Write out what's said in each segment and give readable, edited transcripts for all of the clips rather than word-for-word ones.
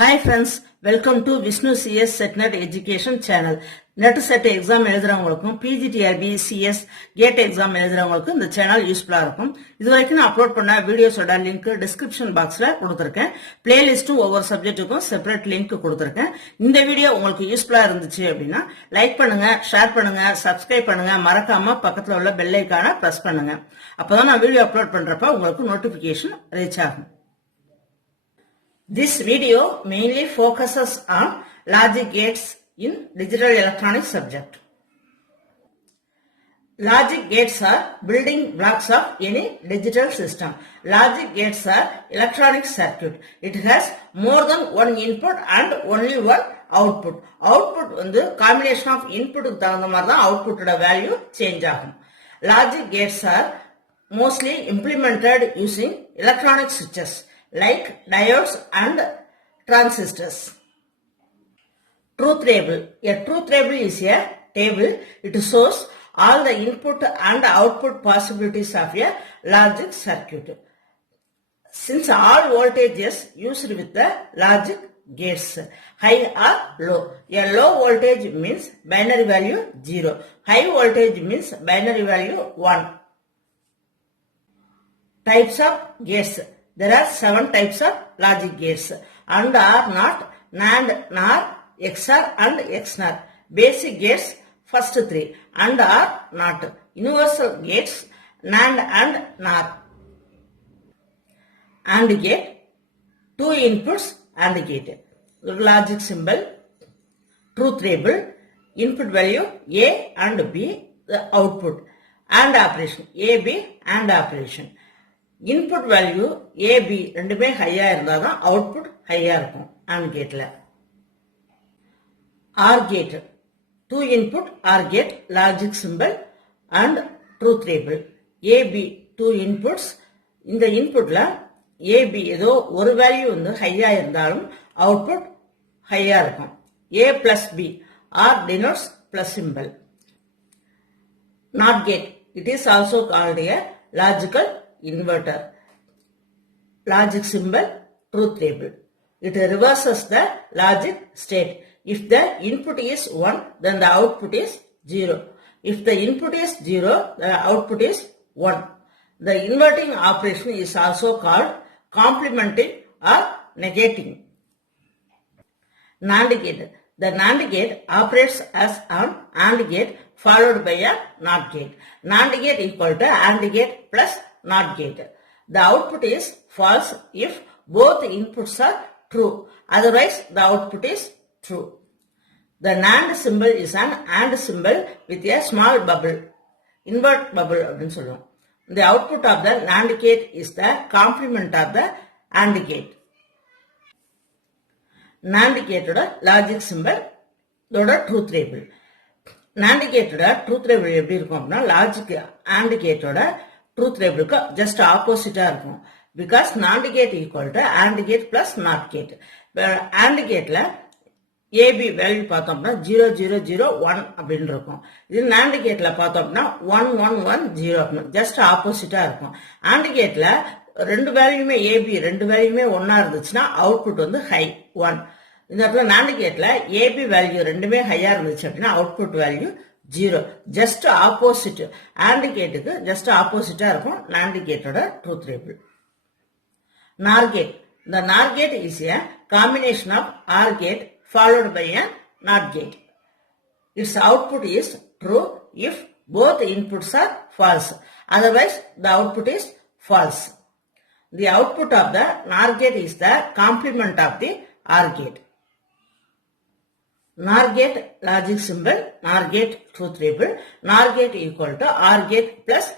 Hi friends, welcome to Vishnu CS SetNet Education channel. Net set exam எழுதுறவங்களுக்கும் PGTRB CS GATE exam எழுதுறவங்களுக்கும் இந்த channel யூஸ்ஃபுல்லா இருக்கும். இது வரைக்கும் நான் அப்லோட் பண்ண வீடியோஸோட லிங்க் டிஸ்கிரிப்ஷன் பாக்ஸ்ல கொடுத்துருக்கேன். பிளேலிஸ்டும் ஒவ்வொரு சப்ஜெக்ட்டுக்கும் செப்பரேட் லிங்க் கொடுத்துருக்கேன். இந்த வீடியோ உங்களுக்கு யூஸ்ஃபுல்லா இருந்துச்சு அப்படின்னா லைக் பண்ணுங்க, ஷேர் பண்ணுங்க, சப்ஸ்கிரைப் பண்ணுங்க, மறக்காம பக்கத்துல உள்ள பெல் ஐகானை பிரஸ் பண்ணுங்க. அப்பதான் நான் வீடியோ அப்லோட் பண்றப்ப உங்களுக்கு நோட்டிபிகேஷன் ரீச் ஆகும். This video mainly focuses on logic gates in digital electronics subject. Logic gates are building blocks of any digital system. Logic gates are electronic circuit. It has more than one input and only one output. Output வந்து combination of input தகுந்த மாதிரி தான் output value change ஆகும். Logic gates are mostly implemented using electronic switches like diodes and transistors. Truth table. A truth table is a table. It shows all the input and output possibilities of a logic circuit. Since all voltages used with the logic gates, high or low. A low voltage means binary value 0. High voltage means binary value 1. Types of gates. There are 7 types of logic gates. AND, OR, NOT, NAND, NOR, XOR and XNOR. Basic gates, first 3. AND, OR, NOT. Universal gates, NAND and NOR. AND gate, 2 inputs AND gate. Logic symbol, truth table, input value A and B, the output. AND operation, A, B, AND operation. Input value A, B ரெண்டுமே ஹையா இருந்தாதான் output ஹையா இருக்கும் AND கேட்ல. OR gate, 2 input OR gate, logic symbol and truth table. A, B 2 inputs. இந்த இன்புட்ல A, B ஏதோ ஒரு value வந்து ஹையா இருந்தாலும் அவுட்புட் ஹையா இருக்கும். A plus B, R denotes plus symbol. NOT gate, it is also called a logical inverter. Logic symbol, truth table. It reverses the logic state. If the input is 1, then the output is 0. If the input is 0, the output is 1. The inverting operation is also called complementing or negating. NAND gate. The NAND gate operates as an AND gate followed by a NOT gate. NAND gate equal to AND gate plus NOT gate. The output is false if both inputs are true. Otherwise, the output is true. The NAND symbol is an AND symbol with a small bubble. Invert bubble. The output of the NAND gate is the complement of the AND gate. NAND gate logic symbol, truth table. NAND gate truth table எப்படி இருக்கும் அப்படின்னா logic AND gate truth table just opposite இருக்கும். Because NAND gate equal to AND gate plus NOT gate. AND gateல AB value பார்த்தோம்னா 0 0 0 1 அப்படின்னு இருக்கும். இது NAND gateல பார்த்தோம்னா 1 1 1 0 just ஆப்போசிட்டா இருக்கும். AND gateல ரெண்டு வேல்யூமே AB ரெண்டு வேல்யூமே ஒன்னா இருந்துச்சுன்னா அவுட்புட் வந்து ஹை 1. இந்த இடத்துல NAND gateல AB வேல்யூ ரெண்டுமே ஹையா இருந்துச்சு அப்படின்னா output value 0. Just opposite. AND கேட்டுக்கு ஜஸ்ட் ஆப்போசிட்டா இருக்கும் NAND கேட்டோட truth table. NOR gate. The NOR gate is a combination of OR gate followed by a NOT gate. Its output is true if both inputs are false. Otherwise, the output is false. The output of the NOR gate is the complement of the OR gate. NOR gate logic symbol, NOR gate truth table. NOR gate equal to OR gate plus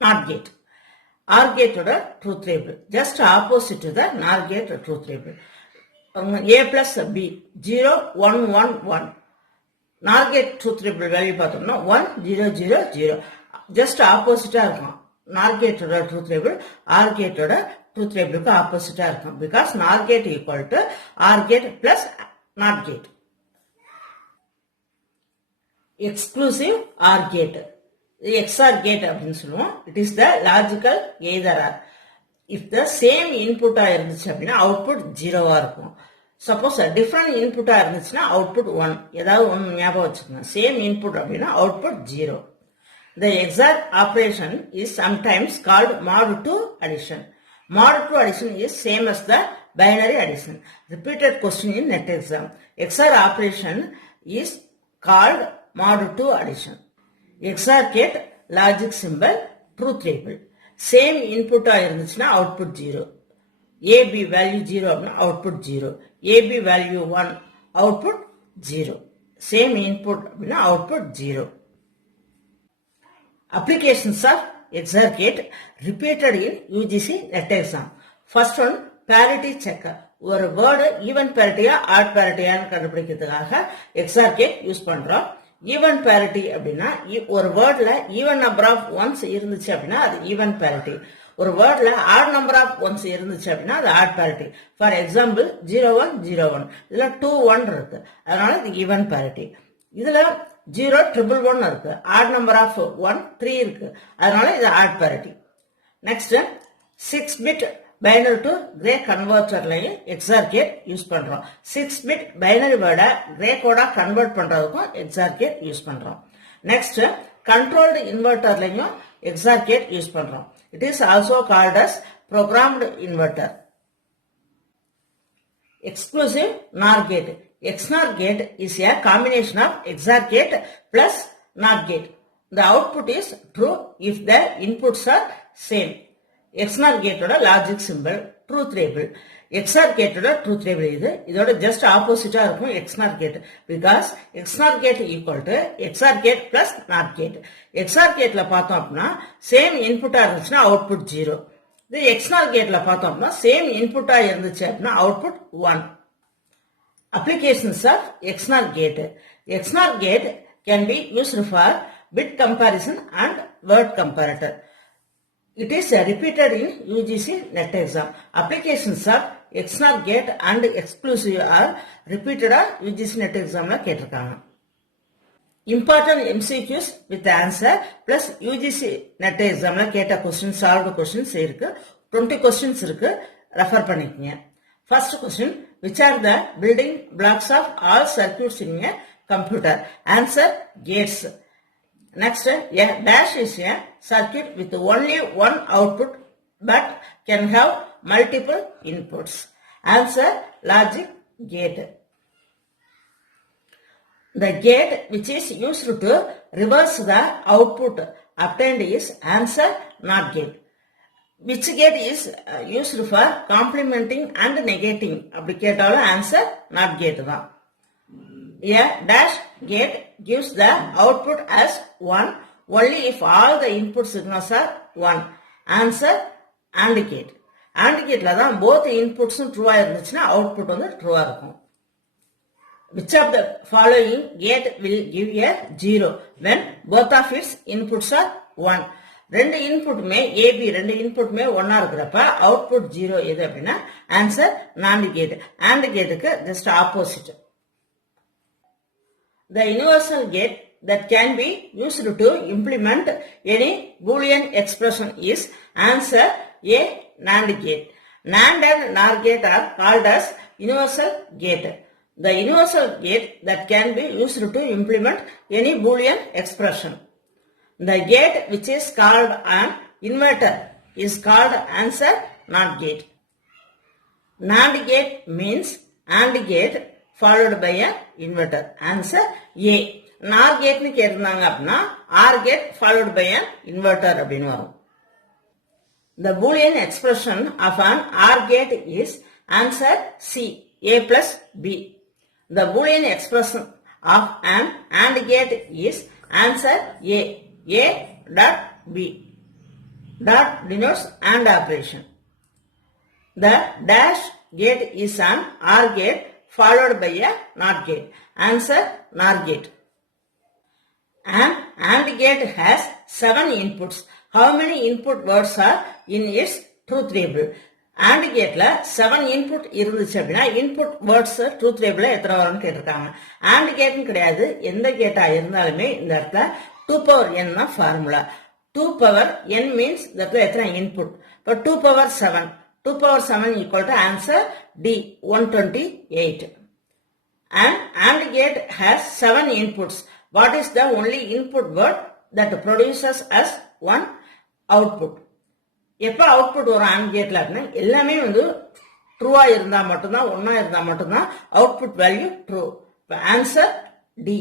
NOT gate. OR gate truth table just opposite to the NOR gate truth table. A plus B 0 1 1 1. NOR gate truth table value பார்த்தோம்னா 1 0 0 0 just opposite இருக்கும். NOR gate truth table OR gate truth table க்கு opposite இருக்கும். Because NOR gate equal to OR gate plus NOT gate. Exclusive OR gate. XOR gate அப்படின்னு சொல்லுவோம். It is the logical either or. If the same இன்புட்டா இருந்துச்சு அப்படின்னா output ஜீரோவா இருக்கும். Suppose different இன்புட்டா இருந்துச்சுன்னா அவுட்புட் 1. ஏதாவது ஒன்று ஞாபகம் வச்சுக்கோங்க. சேம் இன்புட் அப்படின்னா output 0. The exact operation is sometimes called mod 2 addition. Mod 2 addition is same as the binary addition. Repeated question in net exam. XOR operation is called mod 2 addition. XOR gate logic symbol truth table. Same input இருந்துச்சுன்னா output 0. AB value 0 அப்படின்னா output 0. AB value 1 output 0. Same input அப்படின்னா output 0. Applications of XOR gate repeated in UGC net exam. First one, parity checker. ஒரு word even பேரிட்டியா odd பேரிட்டியான்னு கண்டுபிடிக்கிறதுக்காக XOR gate use பண்றோம். Even parity அப்படின்னா ஒரு வேர்ட்ல ஈவன் நம்பர் ஆஃப் ஒன்ஸ் இருந்துச்சு அப்படின்னா அது ஈவன் பேரிட்டி. ஒரு வேர்ட்ல ஆட் நம்பர் ஆஃப் ஒன்ஸ் இருந்துச்சு அப்படின்னா அது ஆட் பேரிட்டி. ஃபார் எக்ஸாம்பிள் 0101 இதுல 21 இருக்கு, அதனால இது ஈவன் பேரிட்டி. இதுல 011 இருக்கு, ஆட் நம்பர் ஆஃப் 1 3 இருக்கு, அதனால இது odd parity. Next 6 bit binary to gray கன்வெர்ட்டர்லயும் XOR கேட் யூஸ் பண்றோம். 6 பிட் பைனரி வேர்டை கிரே கோடா கன்வெர்ட் பண்றதுக்கும் XOR கேட் யூஸ் பண்றோம். நெக்ஸ்ட் கண்ட்ரோல்டு இன்வெர்ட்டர்லயும் XOR கேட் யூஸ் பண்றோம். It is also called as programmed inverter. Exclusive NOR gate. XNOR gate is a combination of XOR gate plus NOR gate. The output is true if the inputs are same. XNOR gate oda logic symbol truth table. XOR gate oda truth table இது. இதோட just opposite இருக்கும் XNOR gate. Because XNOR gate equal to XOR gate plus NOR gate. XOR gateல பார்த்தோம் அப்படின்னா same input இருந்துச்சுன்னா output 0. இது XNOR gateல பார்த்தோம் அப்படின்னா same input இருந்துச்சு அப்படின்னா output 1. Applications of XNOR gate. XNOR gate can be used for bit comparison and word comparator. It is repeated in UGC net exam. Applications of XNOR gate and exclusive are repeated at UGC net exam la கேட்டிருக்காங்க. Important MCQs with answer plus UGC net exam la கேட்ட questions solved questions இருக்கு. 20 questions இருக்கு, refer பண்ணிக்கங்க. First question, which are the building blocks of all circuits in a computer? Answer, gates. Next, a dash is a circuit with only one output but can have multiple inputs. Answer, logic gate. The gate which is used to reverse the output obtained is answer, NOT gate. Which gate is used for complementing and negating? அப்படி கேட்டாலும் answer, NOT gate தான். A dash gate gives the output as 1 only if all the input signals are 1. Answer, AND gate. AND gateல தான் both inputs true இருந்துச்சுன்னா output வந்து true இருக்கும். Which of the following gate will give a 0 when both of its inputs are 1? ரெண்டு இன்புட்டுமே AB ரெண்டு இன்புட்டுமே ஒன்னா இருக்கிறப்ப output 0 எது அப்படின்னா ஆன்சர் NAND கேட். AND கேட்டுக்கு just opposite. The universal gate that can be used to implement any Boolean expression is answer A, NAND gate. NAND and NOR gate are called as universal gate. The universal gate that can be used to implement any Boolean expression. The gate which is called an inverter is called answer, NOT gate. NAND gate means AND gate followed by an inverter. Answer A. NOR gate னு கேட்டிருந்தாங்க அப்படின்னா OR gate followed by an inverter அப்படின்னு வரும். The Boolean expression of an OR gate is answer C, A plus B. The Boolean expression of an AND gate is answer A, A dot B. Dot denotes AND operation. The dash gate is an OR gate followed by a NOT gate. Answer, NOR gate. An AND gate has 7 inputs. How many input words are in its truth table? AND gateல 7 input இருந்துச்சு அப்படின்னா input words truth table எத்தனை வரும்னு கேட்டிருக்காங்க. AND gateன்னு கிடையாது, எந்த கேட்டா இருந்தாலுமே இந்த இடத்துல 2 power n தான் formula. 2 power n means that எத்தனை input. இப்போ 2 power 7. 2 power 7 equal to answer D 128. And gate has 7 inputs. What is the only input word that produces as one output? எப்போ அவுட்புட் வரும் AND கேட்ல அப்படின்னா எல்லாமே வந்து ட்ரூவா இருந்தா மட்டும்தான், ஒன்னா இருந்தா மட்டும்தான் அவுட்புட் வேல்யூ ட்ரூ. இப்போ answer D.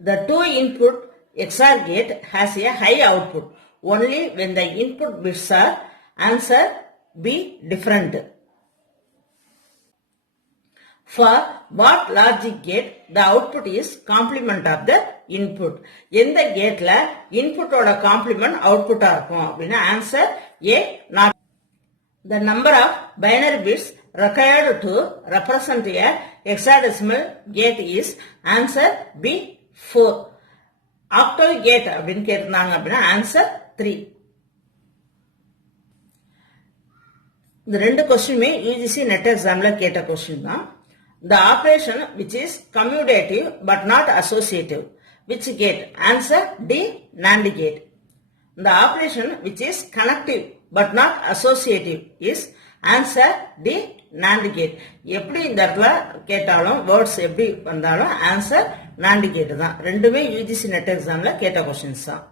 The 2 input XOR gate has a high output only when the input bits are answer B different. For what logic gate the output is complement of the input? எந்த கேட்ல இன்புட்டோட complement அவுட்புட்டா இருக்கும் அப்படின்னா answer A not. The number of binary bits required to represent a hexadecimal gate is answer B 4. Octal gate அப்படின்னு கேட்டிருந்தாங்க அப்படின்னா answer 3. இந்த ரெண்டு கொஸ்டினுமே UGC net எக்ஸாம்ல கேட்ட கொஸ்டின் தான். The operation which is commutative but not associative, which gate? Answer D NAND gate. The operation which is connective but not associative is answer D NAND gate. எப்படி இந்த இடத்துல கேட்டாலும் words எப்படி வந்தாலும் answer NAND gate தான். ரெண்டுமே UGC net எக்ஸாம்ல கேட்ட கொஸ்டின்ஸ் தான்.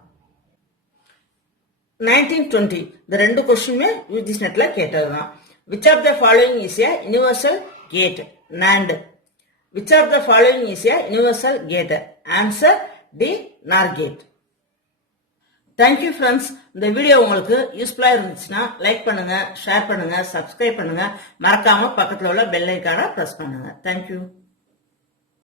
1920 இந்த ரெண்டு கொஸ்டினுமே யூஜிசி நெட்ல கேட்டது தான். Which of the following is a universal gate? NAND. Which of the following is a universal gate? Answer D NOR gate. Thank you friends. இந்த வீடியோ உங்களுக்கு யூஸ்ஃபுல்லா இருந்துச்சுன்னா லைக் பண்ணுங்க, ஷேர் பண்ணுங்க, சப்ஸ்கிரைப் பண்ணுங்க, மறக்காம பக்கத்துல உள்ள பெல் ஐகானை பிரஸ் பண்ணுங்க. Thank you.